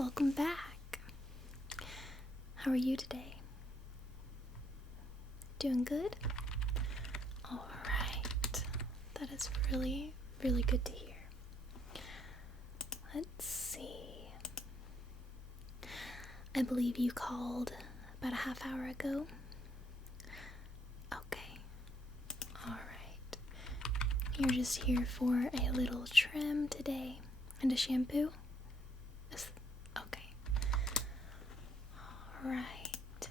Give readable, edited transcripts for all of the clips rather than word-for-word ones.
welcome back. How are you today? Doing good? Alright, that is really, really good to hear. Let's see. I believe you called about a half hour ago. Okay, alright. You're just here for a little trim today and a shampoo? Okay. Alright.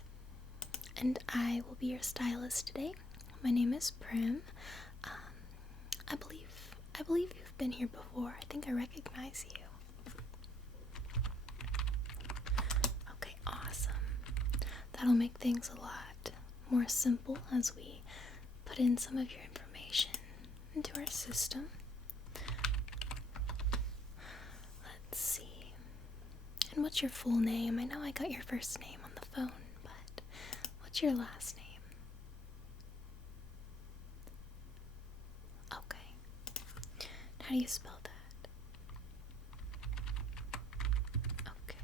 And I will be your stylist today. My name is Prim. I believe you've been here before. I think I recognize you. Okay, awesome. That'll make things a lot more simple as we put in some of your information into our system. Let's see. And what's your full name? I know I got your first name on the phone, but what's your last name? Okay. How do you spell that? Okay.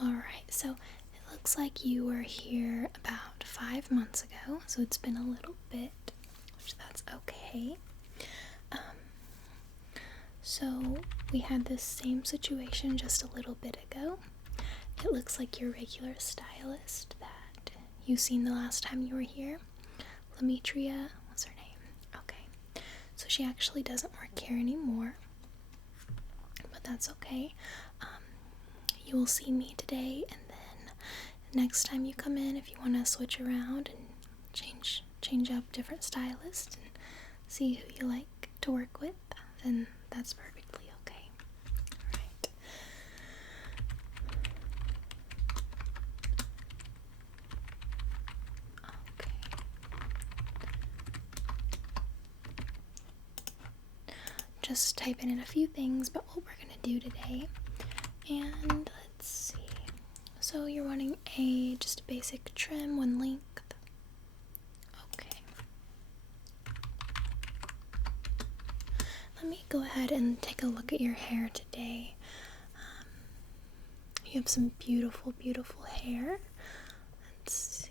Alright, so it looks like you were here about 5 months ago, so it's been a little bit, which that's okay. So we had this same situation just a little bit ago. It looks like your regular stylist that you seen the last time you were here, Demetria, what's her name? Okay, so she actually doesn't work here anymore, but that's okay. You will see me today, and then next time you come in, if you want to switch around and change up different stylists and see who you like to work with, then that's perfectly okay. Alright. Okay. Just typing in a few things about what we're gonna do today. And let's see. So you're wanting just a basic trim, one length. Okay. Let me go ahead and take a look at your hair today. You have some beautiful, beautiful hair. Let's see.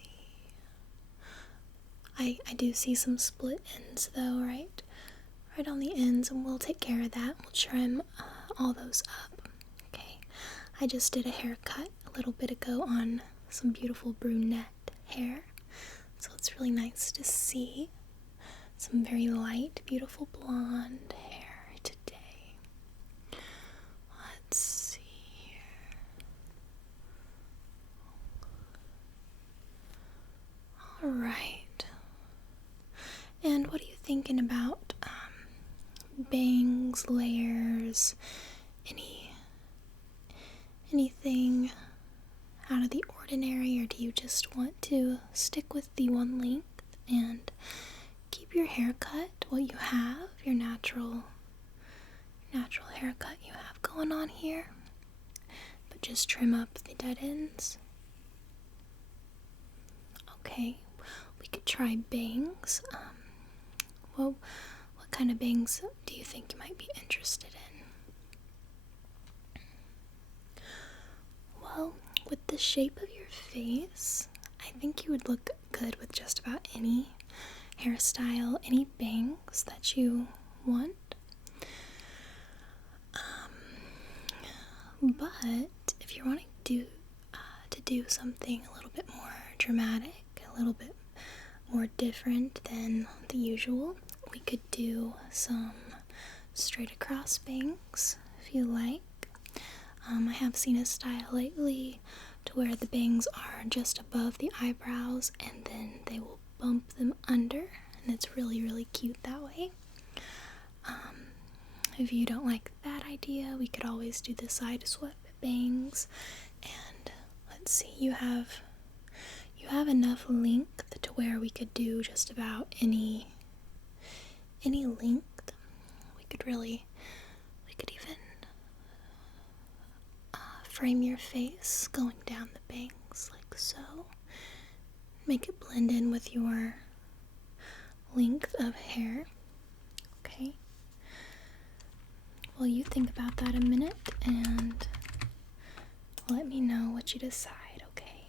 I do see some split ends though, right? Right on the ends, and we'll take care of that. We'll trim all those up. Okay. I just did a haircut a little bit ago on some beautiful brunette hair, so it's really nice to see some very light, beautiful blonde hair today. Let's see here. Alright. And what are you thinking about bangs, layers, anything out of the ordinary, or do you just want to stick with the one length and keep your haircut, what you have, your natural haircut you have going on here, but just trim up the dead ends? Okay, we could try bangs. Well, what kind of bangs do you think you might be interested in? Well, with the shape of your face, I think you would look good with just about any hairstyle, any bangs that you want. But if you're wanting to do something a little bit more dramatic, a little bit more different than the usual, we could do some straight across bangs if you like. I have seen a style lately to where the bangs are just above the eyebrows and then they will bump them under, and it's really, really cute that way. If you don't like that idea, we could always do the side swept bangs. And let's see, you have enough length to where we could do just about any length. We could even frame your face going down the bangs like so. Make it blend in with your length of hair. Okay. Well, you think about that a minute and let me know what you decide, okay?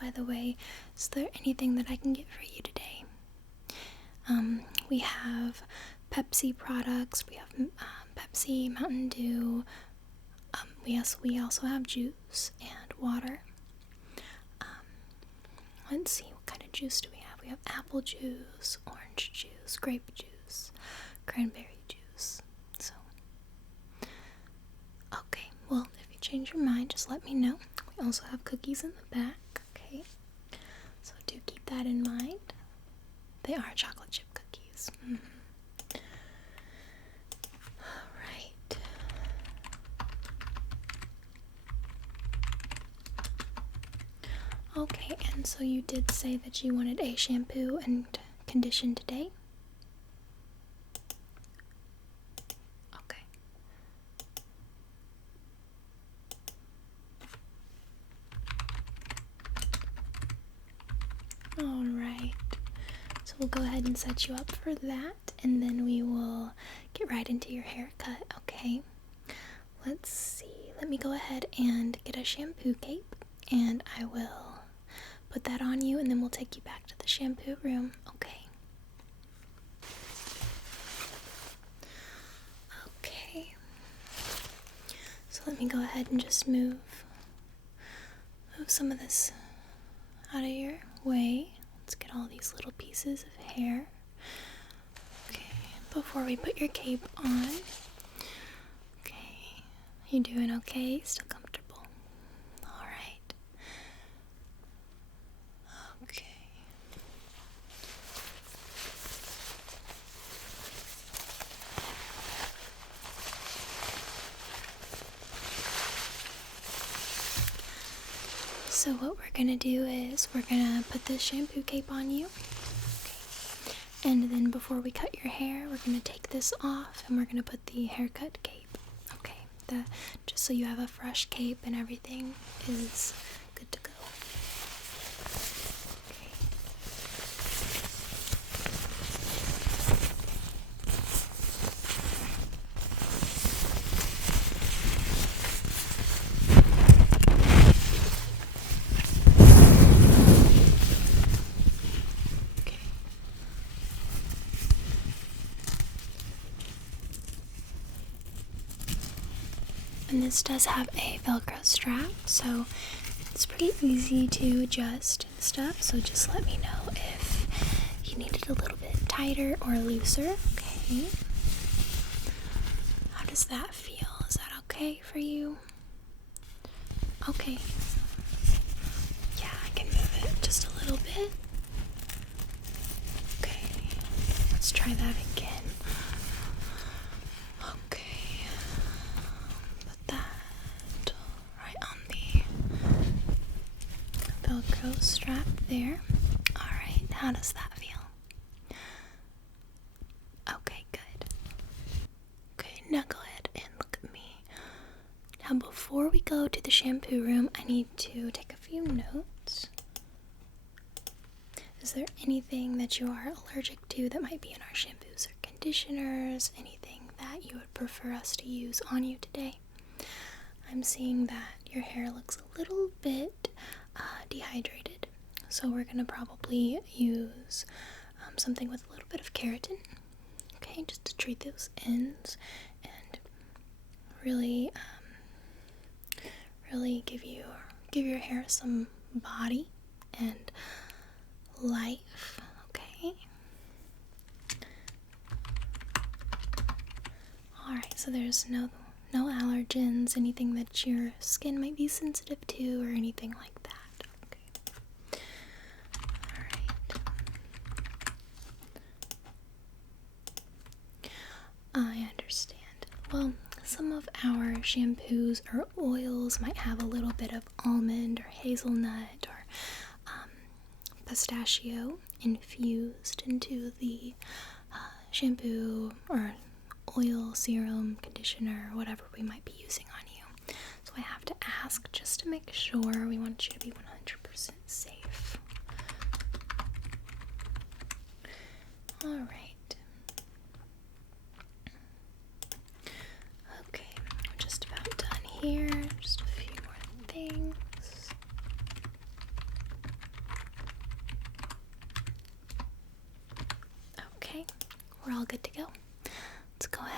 By the way, is there anything that I can get for you today? We have Pepsi products, we have Pepsi, Mountain Dew, we also have juice and water. Let's see, what kind of juice do we have? We have apple juice, orange juice, grape juice, cranberry juice. So, okay, well, if you change your mind, just let me know. We also have cookies in the back, okay? So do keep that in mind. They are chocolate chip cookies. Alright. Okay, and so you did say that you wanted a shampoo and condition today? Okay. Alright. So we'll go ahead and set you up for that, and then we will get right into your haircut, okay? Let's see. Let me go ahead and get a shampoo cape, and I will put that on you, and then we'll take you back to the shampoo room, okay? Okay. So let me go ahead and just move some of this out of your way. Let's get all these little pieces of hair. Okay, before we put your cape on. Okay, you doing okay? Still comfortable? Alright. Okay. So what we're gonna do is we're gonna put this shampoo cape on you. Okay. And then before we cut your hair, we're gonna take this off and we're gonna put the haircut cape. Okay. Just so you have a fresh cape and everything is good to go. And this does have a Velcro strap, so it's pretty easy to adjust and stuff. So just let me know if you need it a little bit tighter or looser, okay? How does that feel? Is that okay for you? Okay. Yeah, I can move it just a little bit. Okay, let's try that again. Velcro strap there. Alright, how does that feel? Okay, good. Okay, now go ahead and look at me. Now before we go to the shampoo room, I need to take a few notes. Is there anything that you are allergic to that might be in our shampoos or conditioners? Anything that you would prefer us to use on you today? I'm seeing that your hair looks a little bit dehydrated, so we're gonna probably use something with a little bit of keratin, okay, just to treat those ends and really give your hair some body and life, okay? Alright, so there's no allergens, anything that your skin might be sensitive to, or anything like that. Okay. Alright. I understand. Well, some of our shampoos or oils might have a little bit of almond or hazelnut or pistachio infused into the shampoo or oil, serum, conditioner, whatever we might be using on you. So I have to ask just to make sure. We want you to be 100% safe. Alright.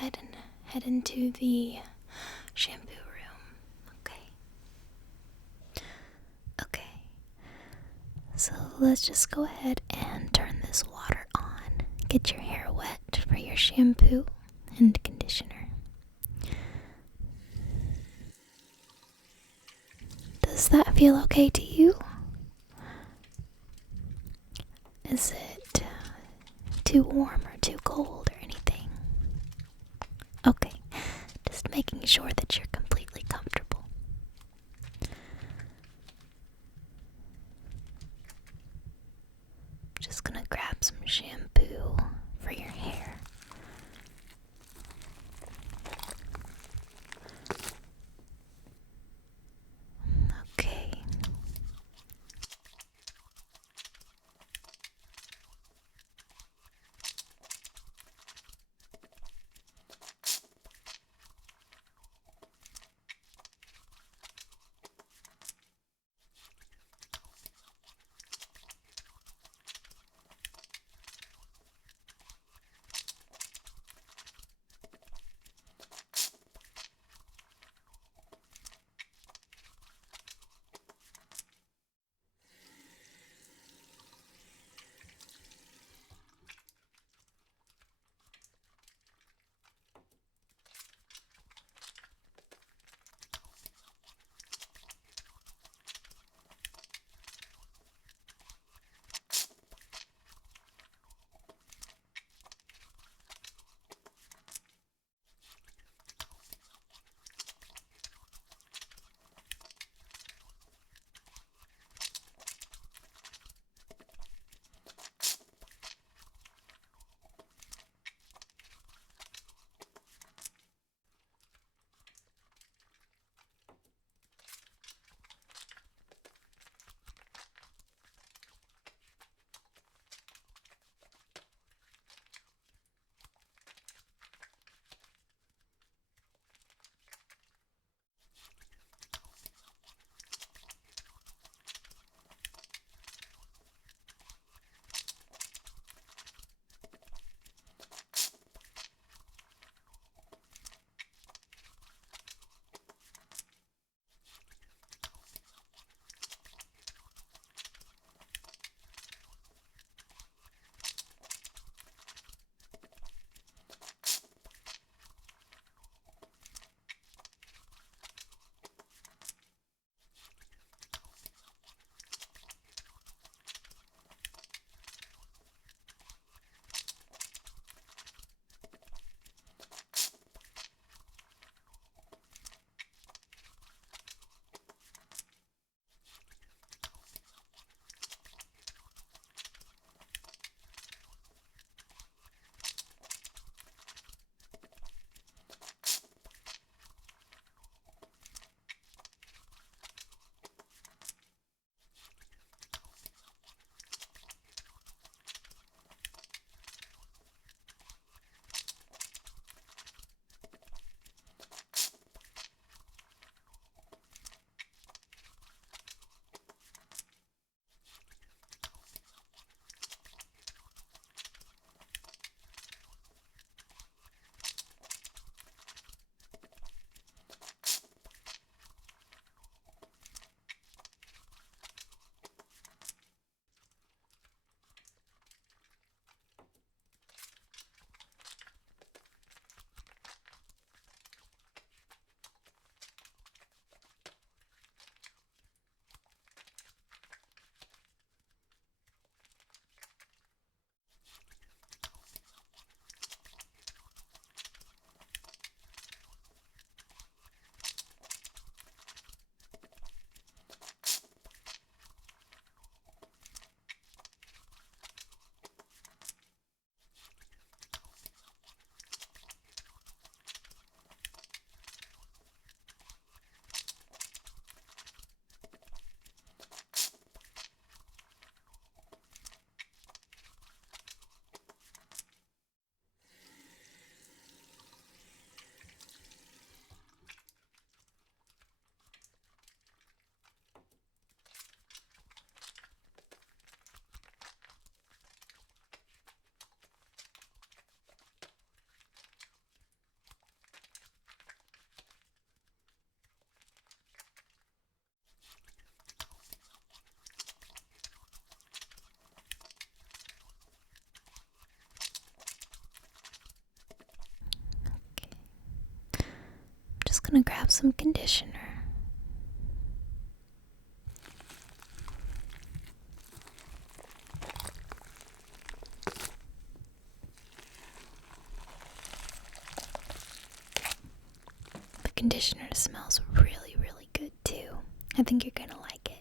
ahead and head into the shampoo room. Okay. Okay. So let's just go ahead and turn this water on. Get your hair wet for your shampoo and conditioner. Does that feel okay to you? Is it too warm or too cold or anything? Okay, just making sure that you're completely comfortable. Just gonna grab some shampoo for your hair. Okay. some conditioner. The conditioner smells really, really good too. I think you're gonna like it.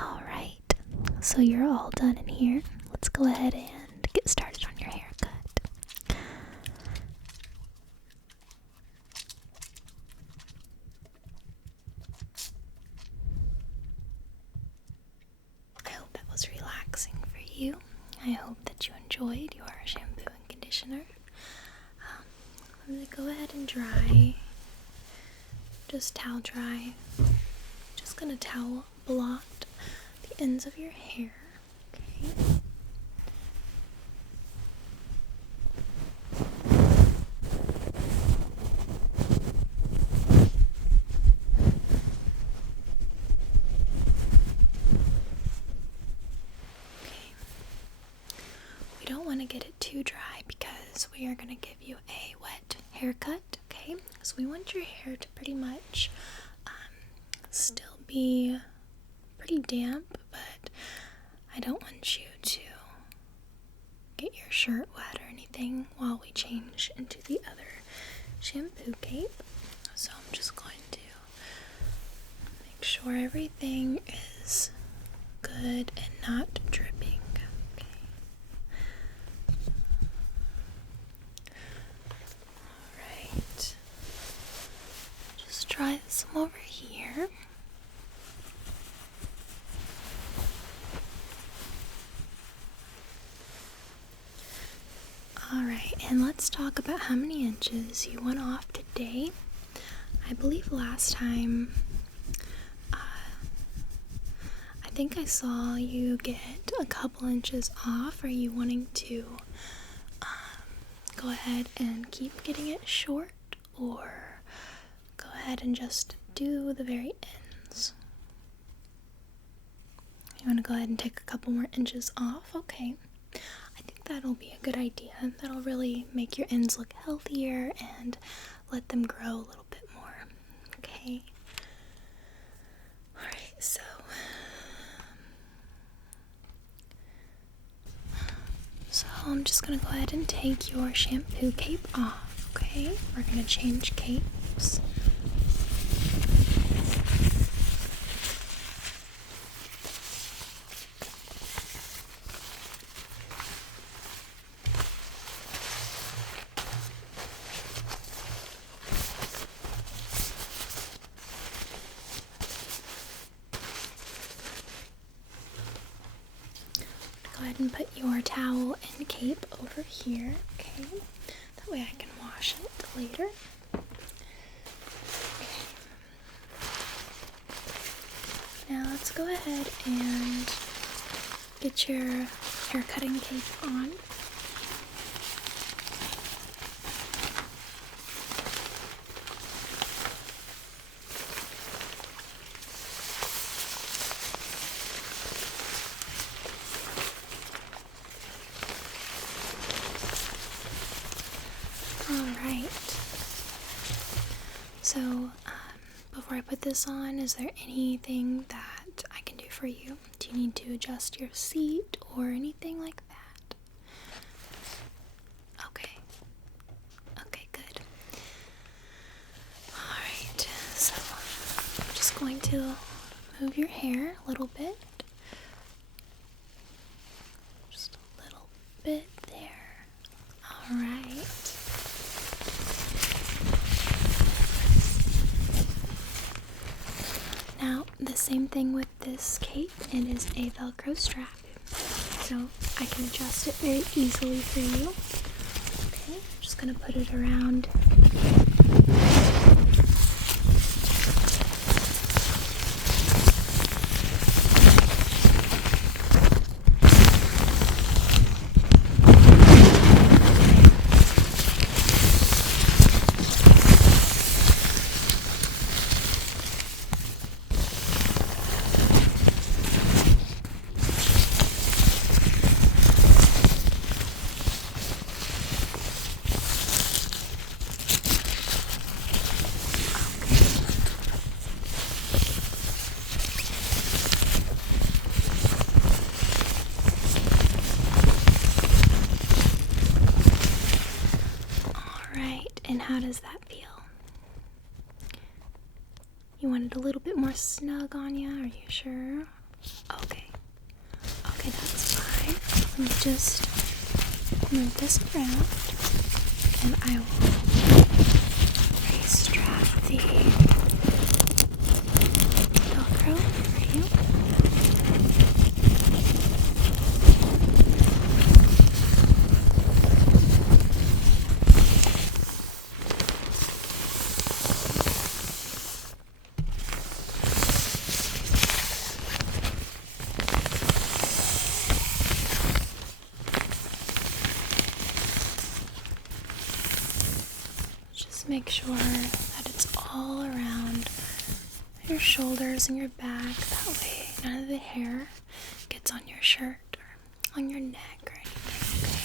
Alright, so you're all done in here. Let's go ahead and get started on your haircut. I hope that was relaxing for you. I hope that you enjoyed your shampoo and conditioner. I'm going to go ahead and dry. Just towel dry. Just going to towel blot the ends of your hair. Okay. We don't want to get it too dry because we are going to give you a wet haircut. Okay, so we want your hair to pretty much still be pretty damp, but I don't want you to get your shirt wet or anything while we change into the other shampoo cape. So I'm just going to make sure everything is good and not dripping. Okay. Alright. Just try some over here. Alright, and let's talk about how many inches you want off today. I believe last time, I think I saw you get a couple inches off. Are you wanting to go ahead and keep getting it short, or go ahead and just do the very ends? You want to go ahead and take a couple more inches off? Okay. I think that'll be a good idea. That'll really make your ends look healthier and let them grow a little bit more. Okay. Alright, so I'm just gonna go ahead and take your shampoo cape off, okay? We're gonna change capes. Go ahead and put your towel and cape over here, okay? That way I can wash it later. Okay. Now let's go ahead and get your hair cutting cape on. Alright, so before I put this on, is there anything that I can do for you? Do you need to adjust your seat, or anything like that? Okay. Okay, good. Alright, so I'm just going to move your hair a little bit. Just a little bit there. Alright. Now, the same thing with this cape. It is a Velcro strap, so I can adjust it very easily for you. Okay, I'm just going to put it around. And how does that feel? You want it a little bit more snug on you? Are you sure? Okay. Okay, that's fine. Let me just move this around and I will restrap the Velcro for you. Make sure that it's all around your shoulders and your back. That way none of the hair gets on your shirt or on your neck or anything, okay?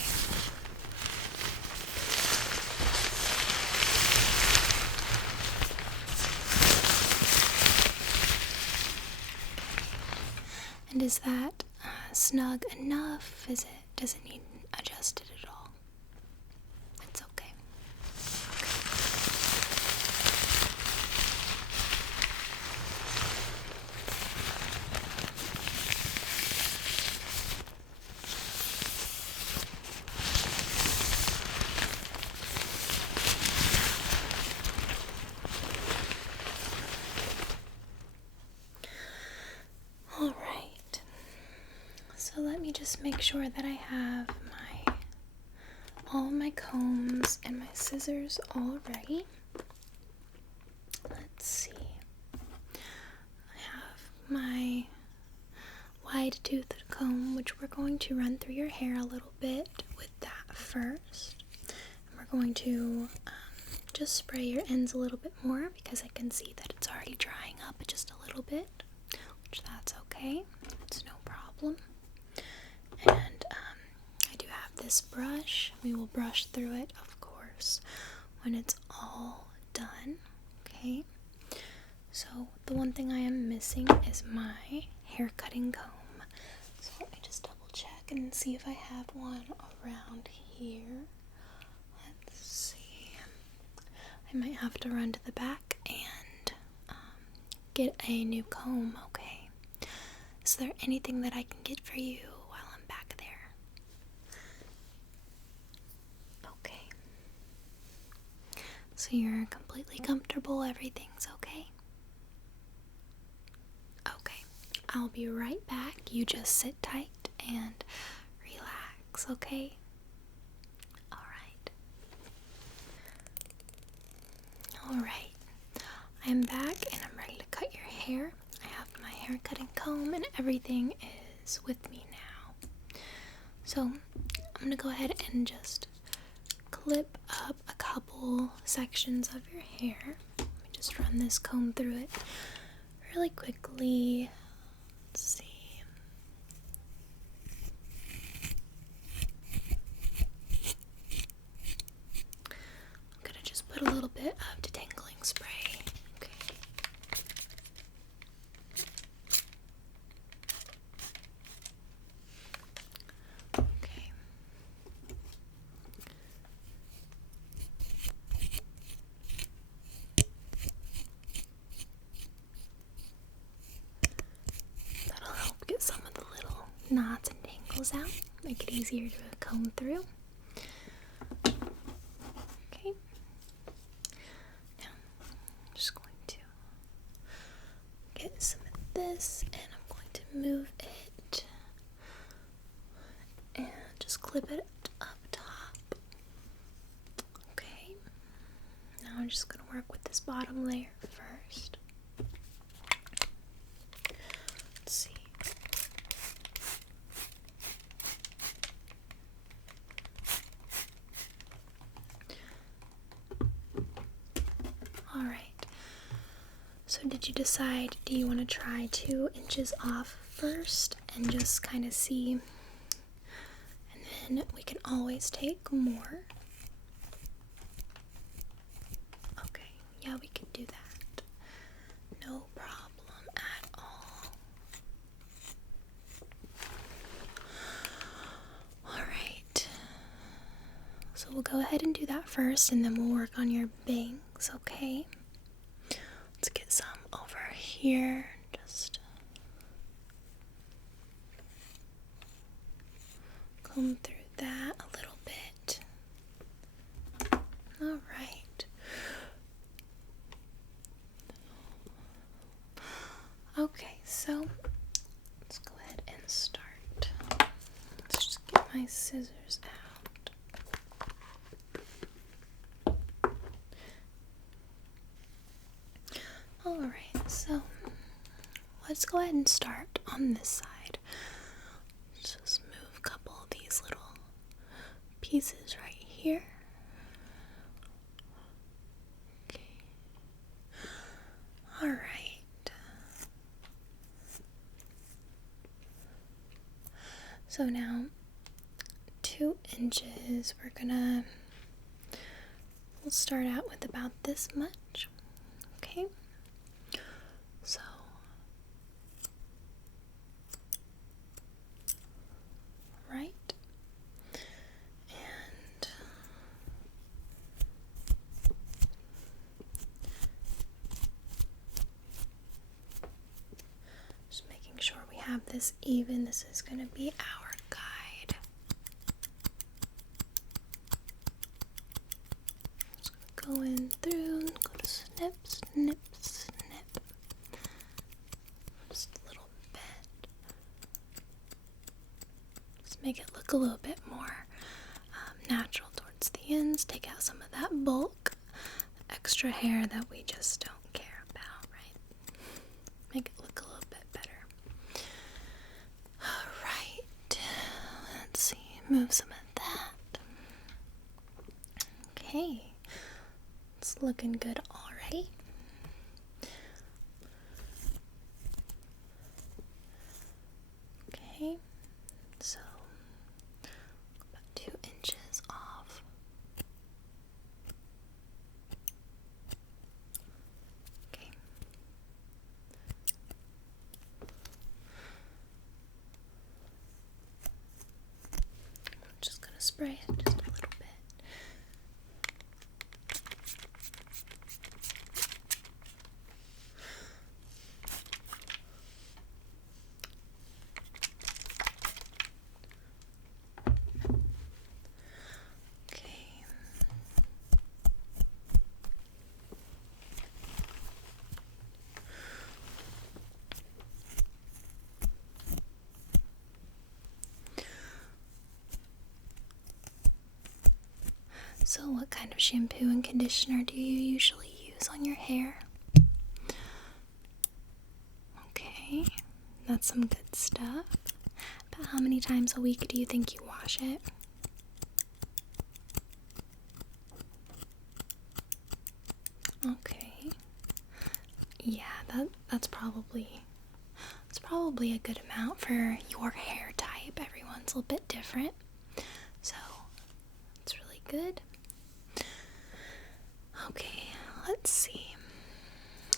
And is that snug enough? Does it need adjusted at all? It's okay. Alright, so let me just make sure that I have all my combs and my scissors all ready. Let's see. I have my wide toothed comb, which we're going to run through your hair a little bit with that first. And we're going to just spray your ends a little bit more because I can see that it's already drying up just a little bit, which that's okay. It's no problem. And I do have this brush. We will brush through it, of course, when it's all done. Okay. So the one thing I am missing is my hair cutting comb. So let me just double check and see if I have one around here. Let's see. I might have to run to the back and get a new comb, okay? Is there anything that I can get for you while I'm back there? Okay. So you're completely comfortable, everything's okay? Okay. I'll be right back. You just sit tight and relax, okay? Alright. Alright. I'm back and I'm ready to cut your hair. I have my hair cutting comb and everything is with me now. So I'm gonna go ahead and just clip up a couple sections of your hair. Let me just run this comb through it really quickly. Let's see. I'm gonna just put a little bit of detangling spray. Okay. knots and tangles out, make it easier to comb through. Okay. Now, I'm just going to get some of this, and I'm going to move it and just clip it up top. Okay. Now I'm just going to work with this bottom layer first. Let's see. All right. So did you decide, do you want to try 2 inches off first and just kind of see? And then we can always take more. Okay, yeah, we can do that. No problem at all. Alright. So we'll go ahead and do that first, and then we'll work on your bangs, okay? Let's get some over here. Just comb through that a little bit. Alright. Okay, so let's go ahead and start. Let's just get my scissors out. Alright, so let's go ahead and start on this side. Just move a couple of these little pieces right here. Okay. Alright. So now 2 inches, we'll start out with about this much. Okay. So right, and just making sure we have this even. This is going to be our guide. Just going to go in through, go to snip, snip, snip. Just a little bit. Just make it look a little bit more natural towards the ends. Take out some of that bulk, extra hair that we just don't care about, right? Make it look a little bit better. Alright, let's see, move some of that. Okay, it's looking good already. Okay, so about 2 inches off. Okay. I'm just gonna spray it just a little bit. So what kind of shampoo and conditioner do you usually use on your hair? Okay, that's some good stuff. About how many times a week do you think you wash it? Okay. Yeah, that's probably a good amount for your hair type. Everyone's a little bit different. So, it's really good. Okay, let's see.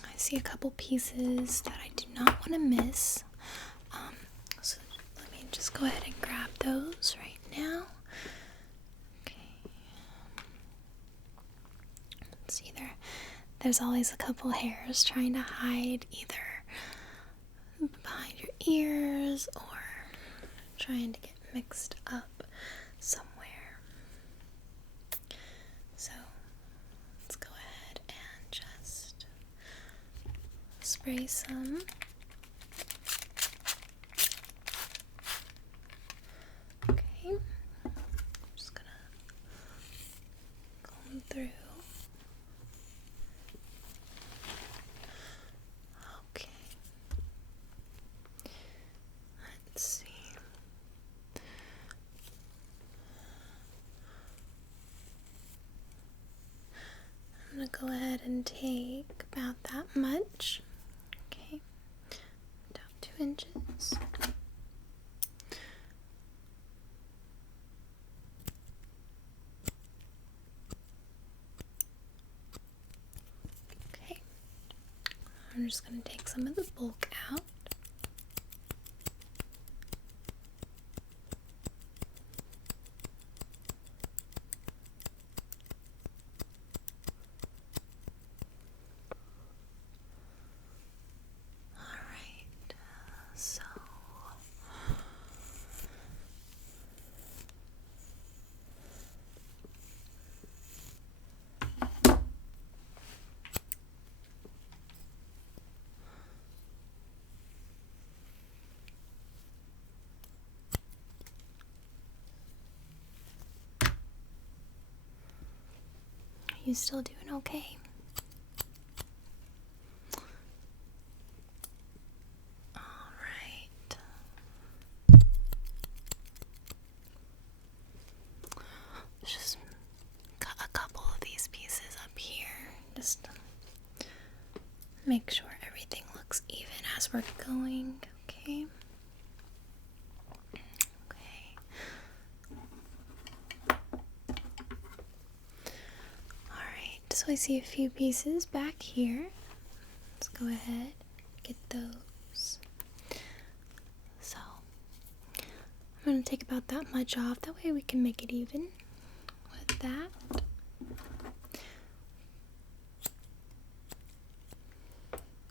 I see a couple pieces that I do not want to miss. So let me just go ahead and grab those right now. Okay. Let's see there. There's always a couple hairs trying to hide either behind your ears or trying to get mixed up somewhere. So let's go ahead and just spray some. Okay, I'm just gonna comb through. Okay, let's see. I'm going to go ahead and take about that much. Okay, about 2 inches. Okay, I'm just going to take some of the bulk out. So you still doing okay? Alright. Just cut a couple of these pieces up here. Just make sure everything looks even as we're going, okay? So I see a few pieces back here. Let's go ahead, get those. So I'm going to take about that much off. That way we can make it even with that.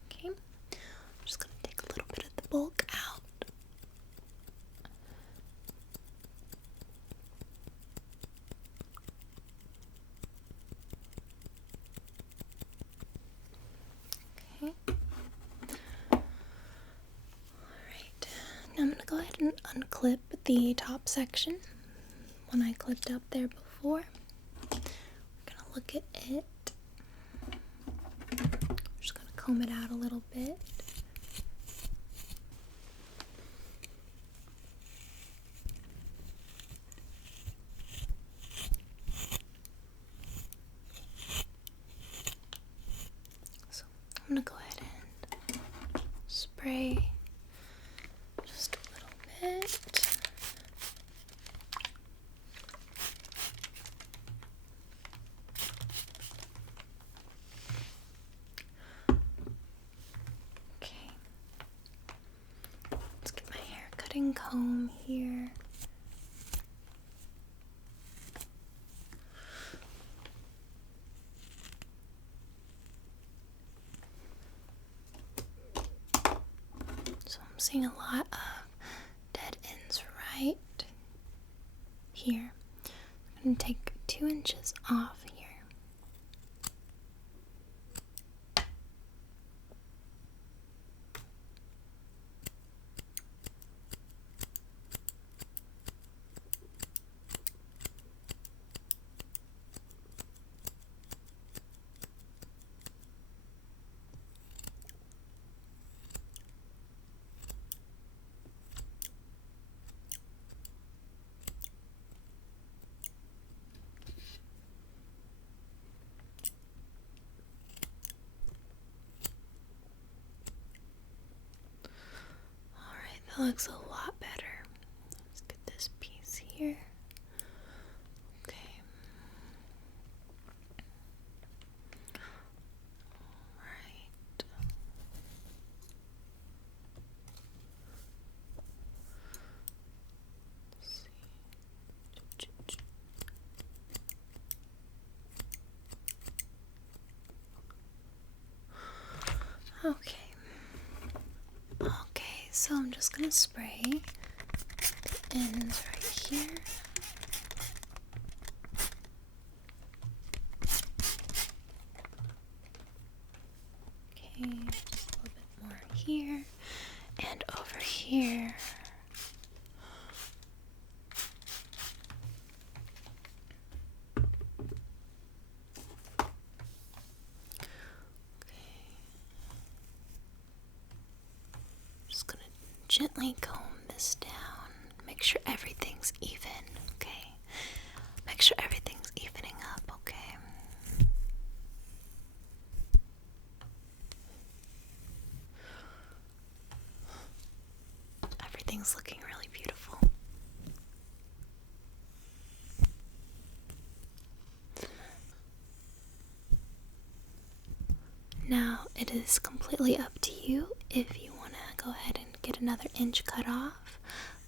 Okay, I'm just going to take a little bit of the bulk out. I'm going to go ahead and unclip the top section. One I clipped up there before. We're going to look at it. I'm just going to comb it out a little bit. So I'm going to go ahead and spray just a little bit. Okay. Let's get my hair cutting comb here. So I'm seeing a lot of dead ends right here. I'm going to take 2 inches off here. That looks a lot better. Let's get this piece here. Okay. Alright. Let's see. Okay. Okay, so I'm just gonna spray the ends right here. Okay, just a little bit more here and over here. Just gonna gently comb this down. Make sure everything's even, okay? Make sure everything's evening up, okay? Everything's looking really beautiful. Now, it is completely up to you if you want to go ahead and get another inch cut off,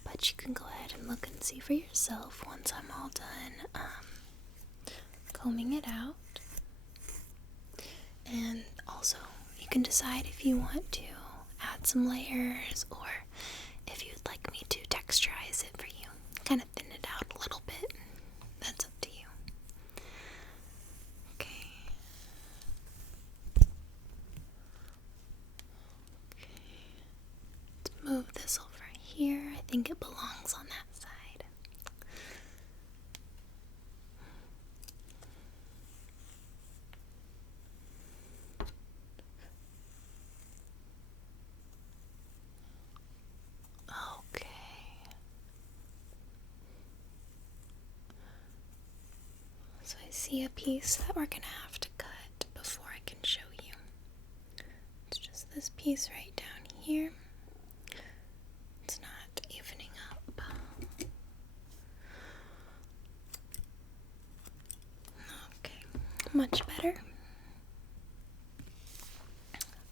but you can go ahead and look and see for yourself once I'm all done combing it out. And also, you can decide if you want to add some layers or if you'd like me to texturize it for you. Kind of thin it out a little bit. That's up to you. Okay. Let's move this over here. I think it belongs on that side. So I see a piece that we're gonna have to cut before I can show you. It's just this piece right down here. It's not evening up. Okay, much better.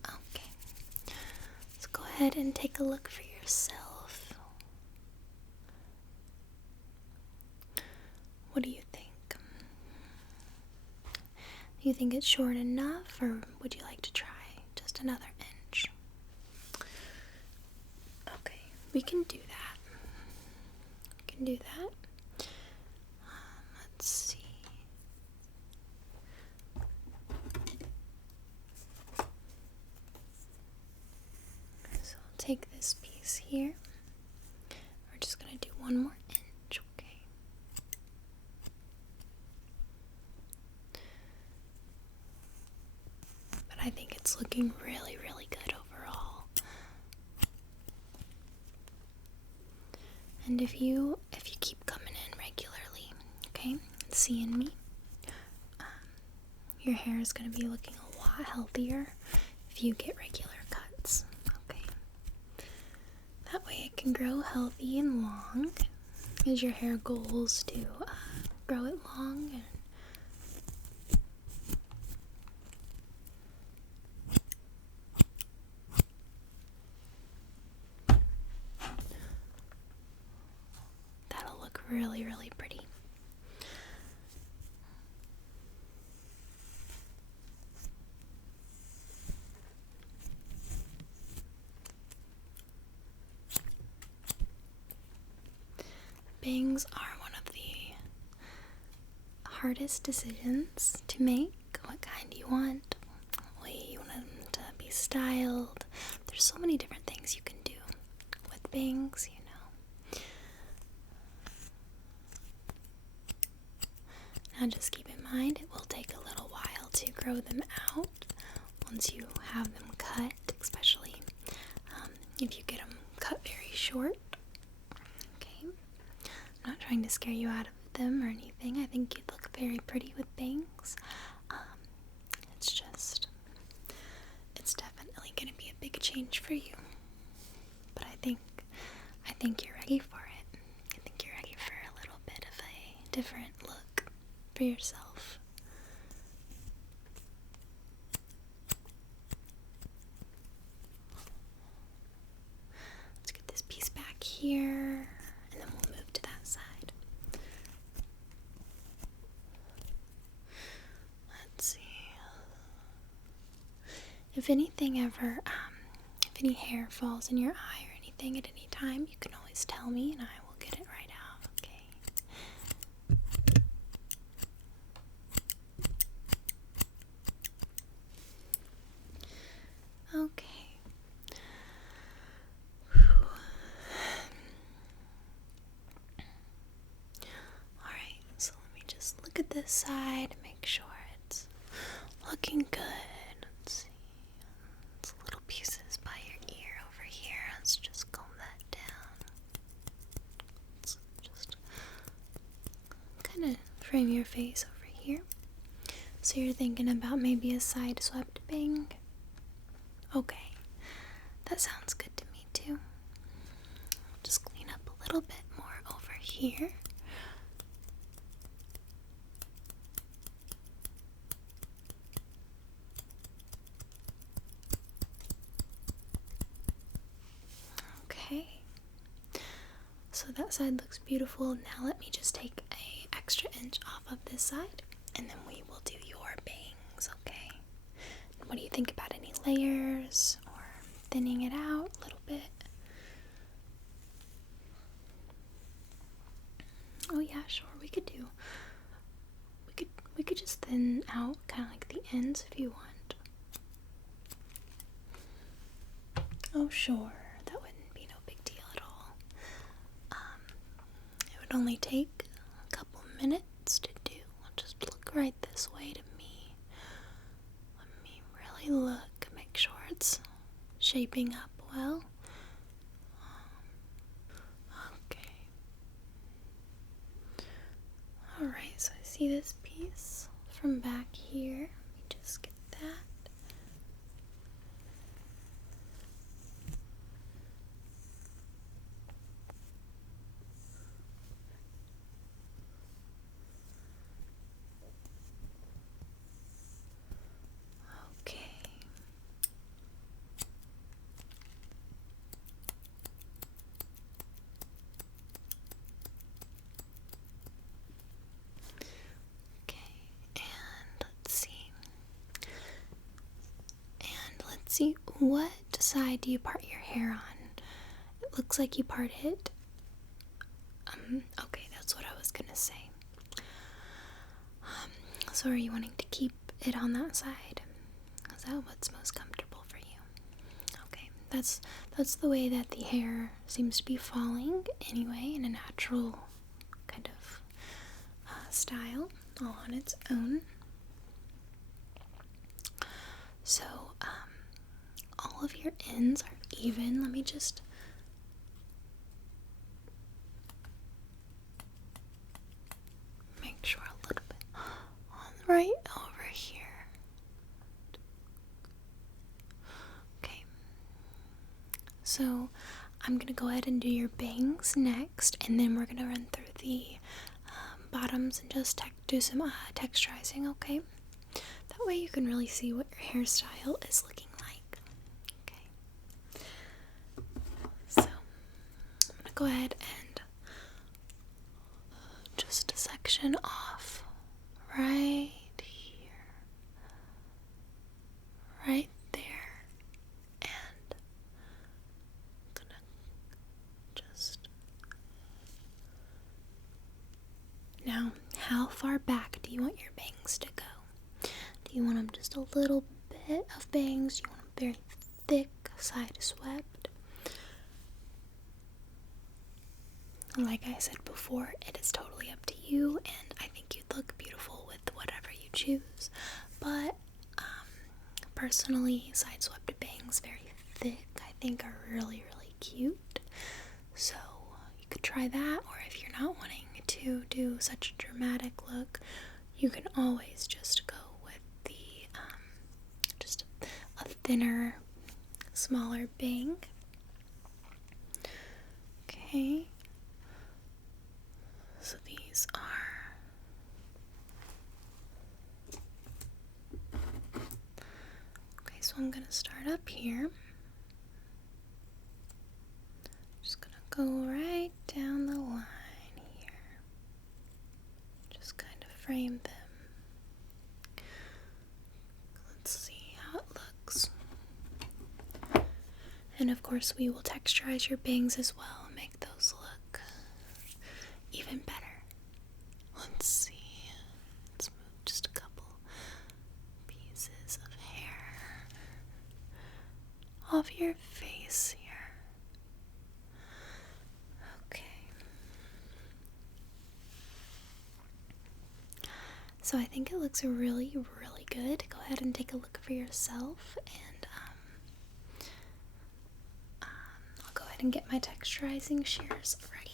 Okay, let's go ahead and take a look for yourself. What do you think? Do you think it's short enough, or would you like to try just another inch? Okay, we can do that. We can do that. Let's see. So I'll take this piece here. We're just going to do one more inch, okay? But I think it's looking really, really good overall. And if you keep coming in regularly, okay, and seeing me, your hair is going to be looking a lot healthier if you get regular cuts, okay? That way it can grow healthy and long, as your hair goals to grow it long and that'll look really, really pretty. Bangs are one of the hardest decisions to make. What kind you want? You want them to be styled. There's so many different things you can do with bangs, you know. Now just keep in mind it will take a little while to grow them out once you have them cut, especially if you get them cut very short. I'm not trying to scare you out of them or anything. I think you'd look very pretty with bangs. It's definitely going to be a big change for you. But I think you're ready for it. I think you're ready for a little bit of a different look for yourself. Let's get this piece back here, and then we'll move to that side. Let's see. If anything ever, if any hair falls in your eye or anything at any time, you can always tell me and I will get it this side, make sure it's looking good. Let's see. It's little pieces by your ear over here. Let's just comb that down. Let's just kind of frame your face over here. So you're thinking about maybe a side swept bang? Okay, that sounds good to me too. Just clean up a little bit more over here. Okay, so that side looks beautiful. Now let me just take an extra inch off of this side, and then we will do your bangs, okay? What do you think about any layers or thinning it out a little bit? Oh yeah, sure, we could just thin out kind of like the ends if you want. Oh sure, that wouldn't be no big deal at all. It would only take a couple minutes to do. Just look right this way to me. Let me really look, make sure it's shaping up well. Okay. Alright, so I see this piece from back here. Let me just get that. Okay. See, what side do you part your hair on? It looks like you part it. Okay, that's what I was gonna say. So are you wanting to keep it on that side? Is that what's most comfortable for you? Okay, that's the way that the hair seems to be falling anyway, in a natural kind of style, all on its own. So, all of your ends are even. Let me just make sure a little bit right over here. Okay. So I'm gonna go ahead and do your bangs next, and then we're gonna run through the bottoms and just do some texturizing, okay? That way you can really see what your hairstyle is looking like. Okay. So I'm gonna go ahead and just section off right here, right there, and I'm gonna just. Now, how far back do you want your bangs to go? Do you want them just a little bit of bangs? Do you want them very thick, side swept? Like I said before, it is totally up to you, and I think you'd look beautiful with whatever you choose. But personally, side swept bangs, very thick, I think are really, really cute. So you could try that, or if you're not wanting to do such a dramatic look, you can always just go with the just a thinner, smaller bang. Okay, so these are okay, so I'm gonna start up here. Just gonna go right down the line here. Just kind of frame them. Let's see how it looks. And of course we will texturize your bangs as well and make those look even better. Let's see. Let's move just a couple pieces of hair off your face here. Okay. So I think it looks really, really good. Go ahead and take a look for yourself, and I'll go ahead and get my texturizing shears ready.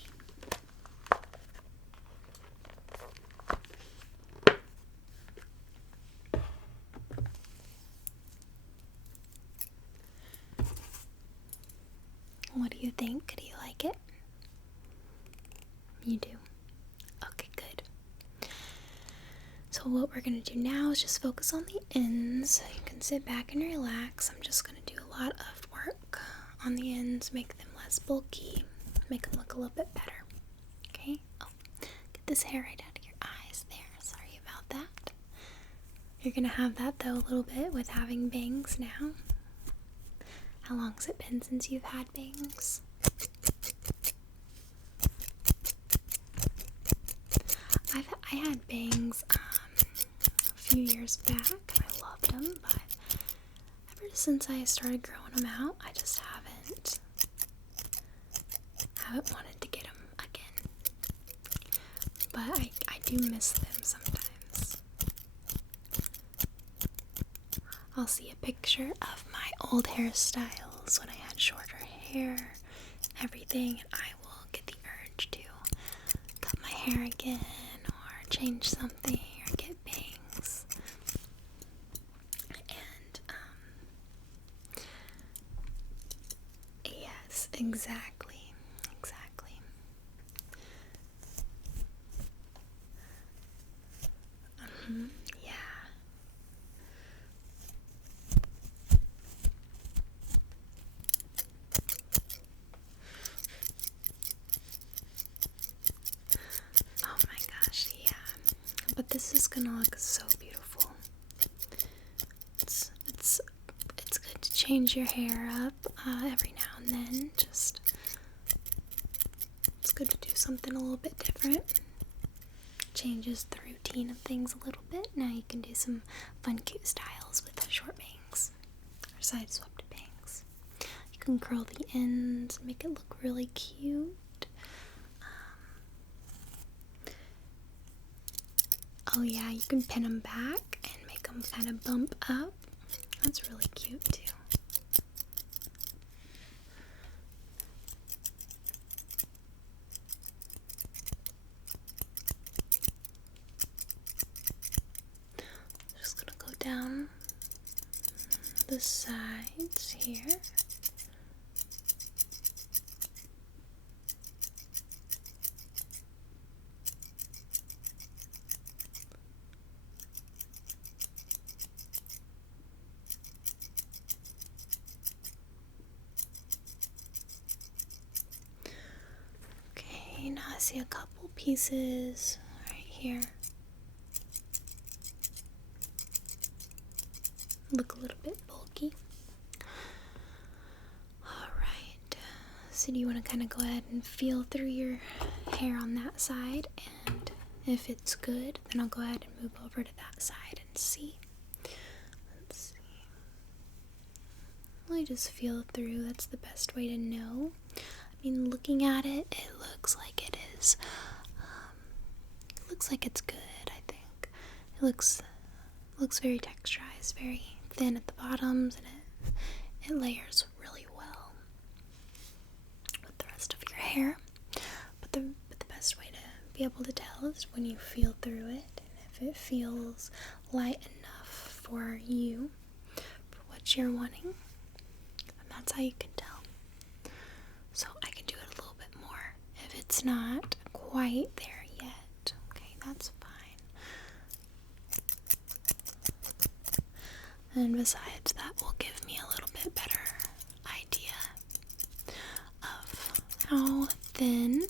What do you think? Do you like it? You do? Okay, good. So what we're going to do now is just focus on the ends. You can sit back and relax. I'm just going to do a lot of work on the ends, make them less bulky, make them look a little bit better. Okay? Oh, get this hair right out of your eyes there. Sorry about that. You're going to have that though a little bit with having bangs now. How long has it been since you've had bangs? I had bangs a few years back, and I loved them, but ever since I started growing them out, I just haven't wanted to get them again. But I do miss them sometimes. I'll see a picture of my old hairstyles when I had shorter hair, everything, and I will get the urge to cut my hair again, or change something, or get bangs. And yes, exactly. Yeah. Oh my gosh, yeah. But this is gonna look so beautiful. It's good to change your hair up every now and then. Just, it's good to do something a little bit different. Changes the routine of things a little bit. Now you can do some fun, cute styles with short bangs or side swept bangs. You can curl the ends, make it look really cute. Oh yeah, you can pin them back and make them kind of bump up. That's really cute too. Just gonna go down the sides here. Okay, now I see a couple pieces right here. Look a little bit bulky. Alright, so do you want to kind of go ahead and feel through your hair on that side, and if it's good, then I'll go ahead and move over to that side and see. Let's see. Really just feel through, that's the best way to know. I mean, looking at it, it looks like it is. It looks like it's good, I think. It looks very texturized, very thin at the bottoms, and it layers really well with the rest of your hair. But the best way to be able to tell is when you feel through it, and if it feels light enough for you, for what you're wanting, and that's how you can tell. So I can do it a little bit more if it's not quite there yet. Okay, that's fine. And besides, that will give me a little bit better idea of how thin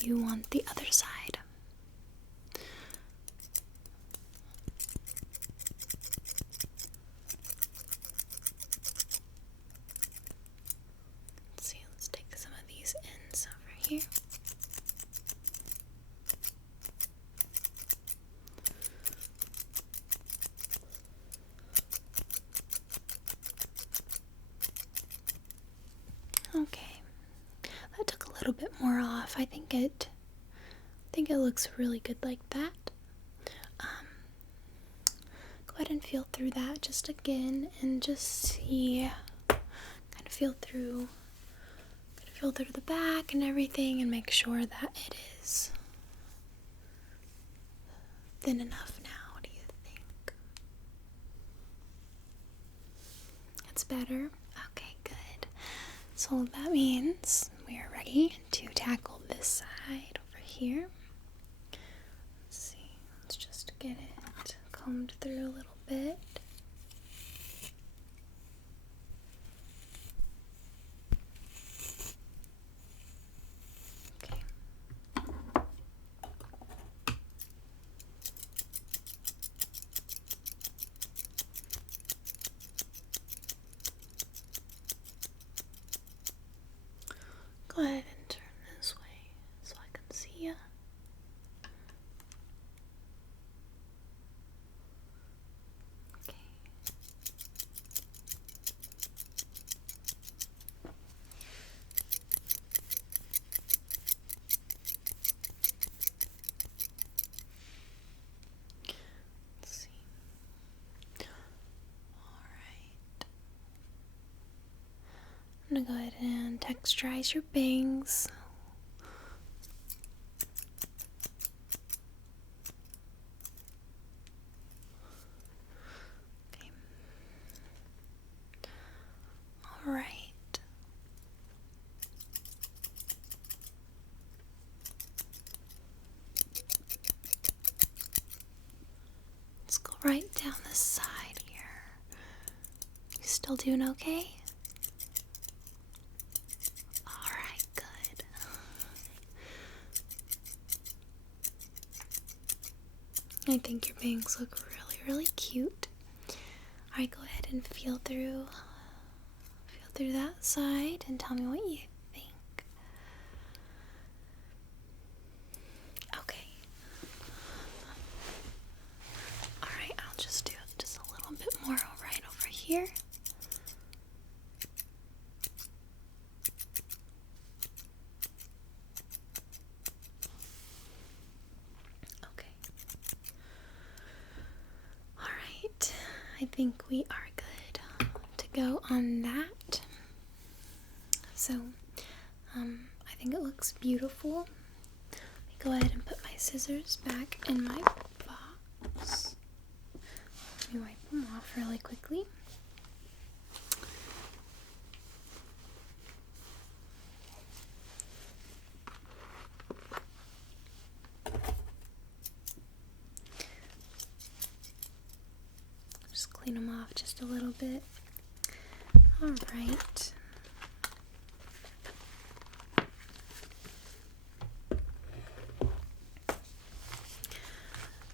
you want the other side. Let's see, let's take some of these ends over here. Okay, that took a little bit more off. I think it looks really good like that. and feel through that just again and just see, kind of feel through the back and everything and make sure that it is thin enough now. What do you think? It's better? Okay, good. So that means we are ready to tackle this side over here. Let's see, let's just get it combed through a little bit. Okay. Go ahead and turn this way so I can see you. Okay. Let's see. Alright. I'm gonna go ahead and texturize your bangs. Okay. Alright. Let's go right down this side here. You still doing okay? Alright, good. I think your bangs look really, really cute. Alright, go ahead and feel through that side and tell me what you think. Okay. Alright, I'll just do just a little bit more right over here. Okay. Alright, I think we are good to go on that. So, I think it looks beautiful. Let me go ahead and put my scissors back in my box. Let me wipe them off really quickly. Just clean them off just a little bit. Alright.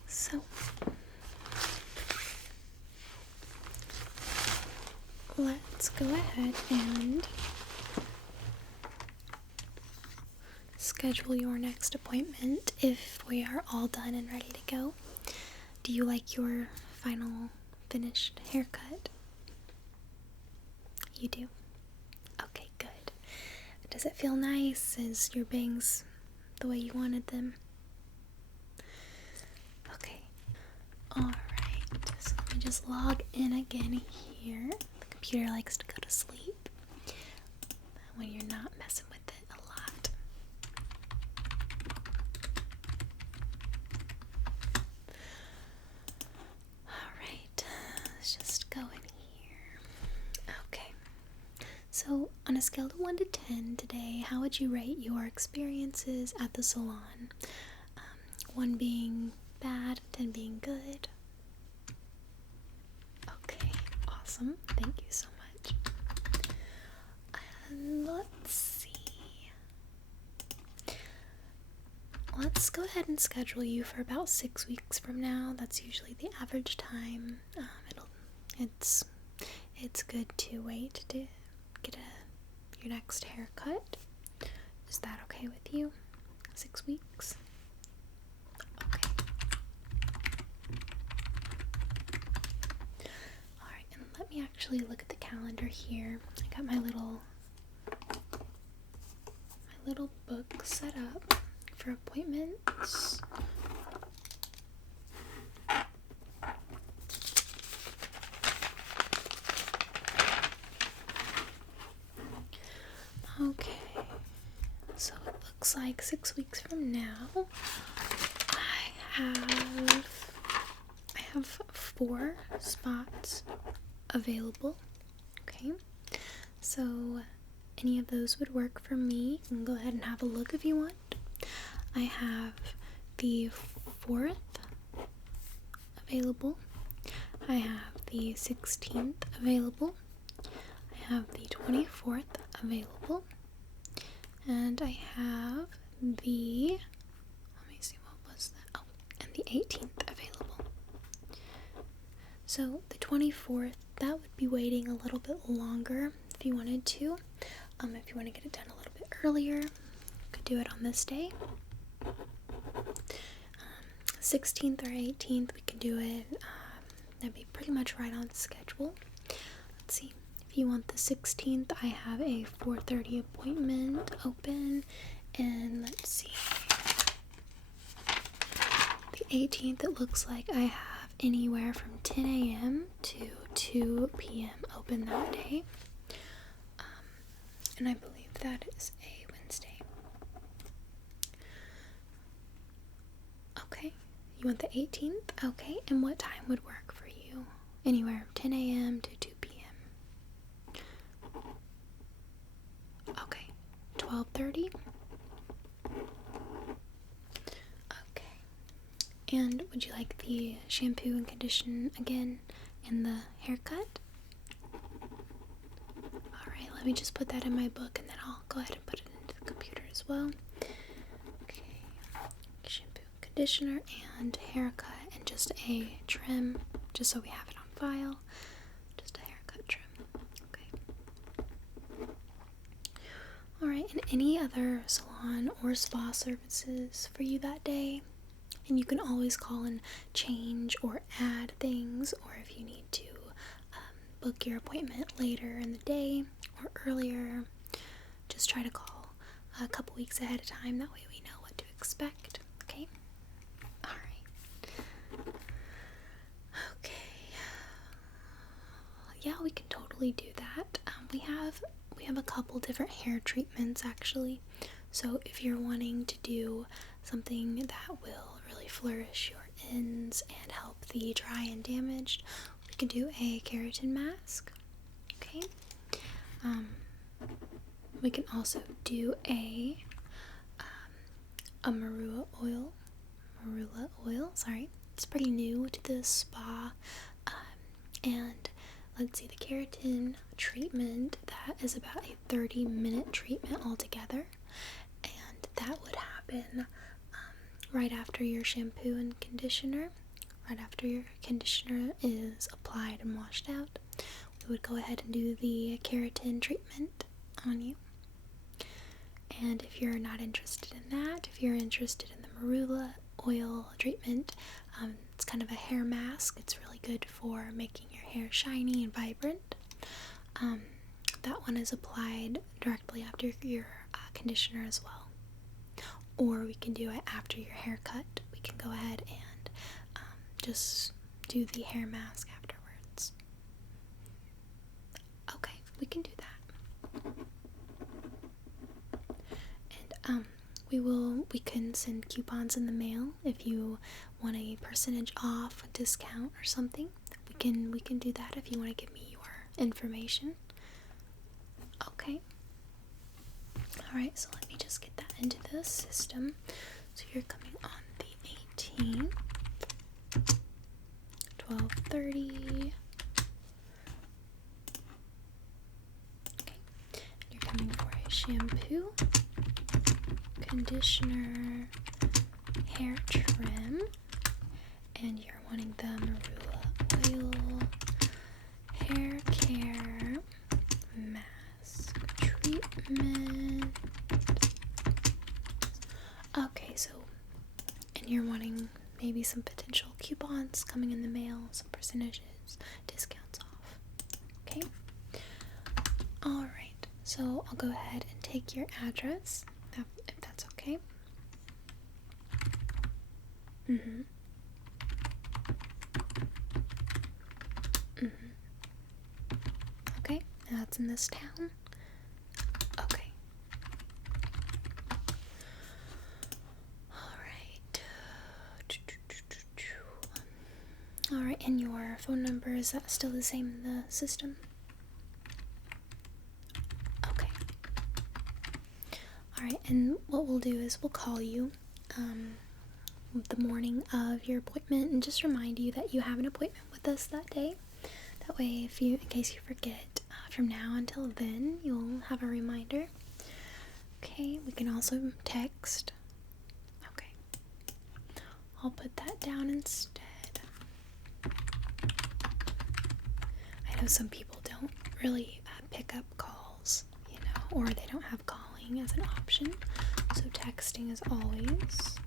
So, let's go ahead and schedule your next appointment if we are all done and ready to go. Do you like your final finished haircut? You do? Okay, good. Does it feel nice? Is your bangs the way you wanted them? Okay. Alright, so let me just log in again here. The computer likes to go to sleep when you're not messing with it a lot. Alright, let's just go in here. Okay, so on a scale of 1 to 10 today, how would you rate your experiences at the salon? 1 being bad, 10 being good. Okay, awesome. Thank you so much. And let's see. Let's go ahead and schedule you for about 6 weeks from now. That's usually the average time. It's good to wait to get your next haircut. Is that okay with you? 6 weeks? Okay. Alright, and let me actually look at the calendar here. I got my little book set up for appointments. looks like 6 weeks from now, I have 4 spots available. Okay, so any of those would work for me. You can go ahead and have a look if you want. I have the 4th available. I have the 16th available. I have the 24th available. And I have the, let me see, what was that? Oh, and the 18th available. So the 24th, that would be waiting a little bit longer if you wanted to. If you want to get it done a little bit earlier, you could do it on this day. 16th or 18th, we can do it. That'd be pretty much right on schedule. Let's see. If you want the 16th, I have a 4:30 appointment open. And let's see. The 18th, it looks like I have anywhere from 10 a.m. to 2 p.m. open that day. And I believe that is a Wednesday. Okay. You want the 18th? Okay. And what time would work for you? Anywhere from 10 a.m. to 2 p.m. Okay. 12:30? Okay. And would you like the shampoo and condition again and the haircut? Alright, let me just put that in my book and then I'll go ahead and put it into the computer as well. Okay. Shampoo, conditioner, and haircut, and just a trim, just so we have it on file. Just a haircut trim. Okay. Alright, and any other salon or spa services for you that day? And you can always call and change or add things, or if you need to book your appointment later in the day or earlier, just try to call a couple weeks ahead of time. That way we know what to expect. Okay? Alright. Okay. Yeah, we can totally do that. We have a couple different hair treatments actually. So if you're wanting to do something that will really flourish your ends and help the dry and damaged, we can do a keratin mask. Okay. We can also do a Marula oil. Sorry, it's pretty new to the spa. And let's see, the keratin treatment, that is about a 30-minute treatment altogether, and that would happen right after your shampoo and conditioner. Right after your conditioner is applied and washed out, we would go ahead and do the keratin treatment on you. And if you're not interested in that, if you're interested in the Marula Oil Treatment, it's kind of a hair mask. It's really good for making your hair shiny and vibrant. That one is applied directly after your conditioner as well. Or we can do it after your haircut. We can go ahead and just do the hair mask afterwards. Okay, we can do that. And we can send coupons in the mail if you want a percentage off, a discount or something. We can do that if you want to give me your information. Okay. Alright, so let me just get that into the system. So you're coming on the 18th, 12:30. Okay. You're coming for a shampoo, conditioner, hair trim, and you're wanting the Marula Oil hair care mask treatment. Okay, so, and you're wanting maybe some potential coupons coming in the mail, some percentages, discounts off. Okay? Alright, so I'll go ahead and take your address, if that's okay. Okay, and that's in this town. Okay. And your phone number, is that still the same in the system? Okay. Alright, and what we'll do is we'll call you the morning of your appointment and just remind you that you have an appointment with us that day. That way, in case you forget, from now until then, you'll have a reminder. Okay, we can also text. Okay, I'll put that down instead. I know some people don't really pick up calls, or they don't have calling as an option, so texting is always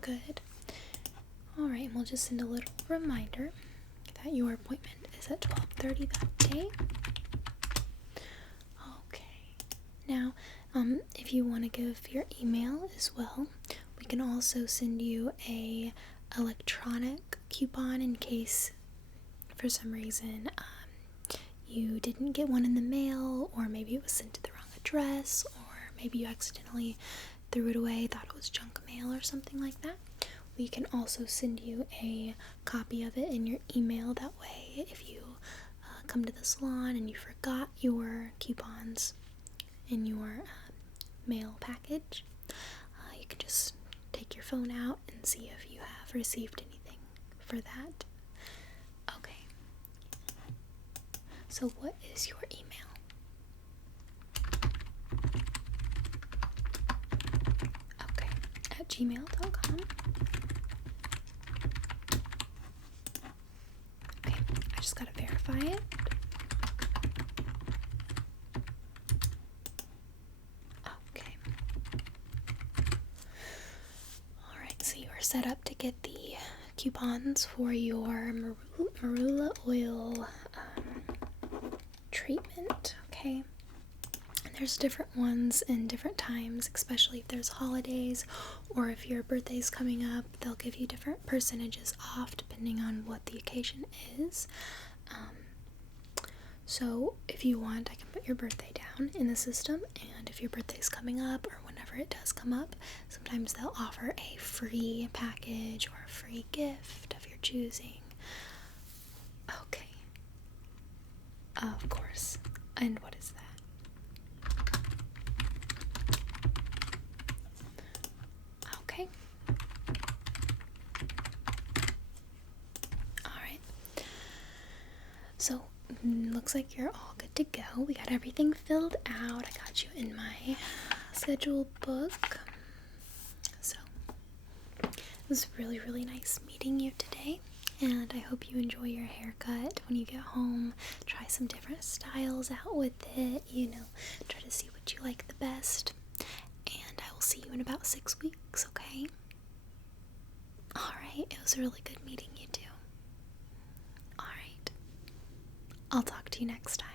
good. Alright, and we'll just send a little reminder that your appointment is at 12:30 that day. Okay, now if you want to give your email as well, we can also send you a electronic coupon in case for some reason you didn't get one in the mail, or maybe it was sent to the wrong address, or maybe you accidentally threw it away, thought it was junk mail or something like that. We can also send you a copy of it in your email. That way, if you come to the salon and you forgot your coupons in your mail package, you can just take your phone out and see if you have received anything for that. Okay. So what is your email? Okay, at gmail.com. Okay, I just gotta verify it. Okay. Alright, so you are set up to get the coupons for your Marula Oil treatment, okay? And there's different ones in different times, especially if there's holidays or if your birthday's coming up, they'll give you different percentages off depending on what the occasion is. So if you want, I can put your birthday down in the system, and if your birthday's coming up or whenever it does come up, sometimes they'll offer a free package or a free gift of your choosing. Okay. Of course. And what is that? Okay. Alright. So, looks like you're all good to go. We got everything filled out. I got you in my schedule book. So, it was really, really nice meeting you today. And I hope you enjoy your haircut when you get home. Try some different styles out with it, try to see what you like the best. And I will see you in about 6 weeks, okay? Alright, it was really good meeting you too. Alright, I'll talk to you next time.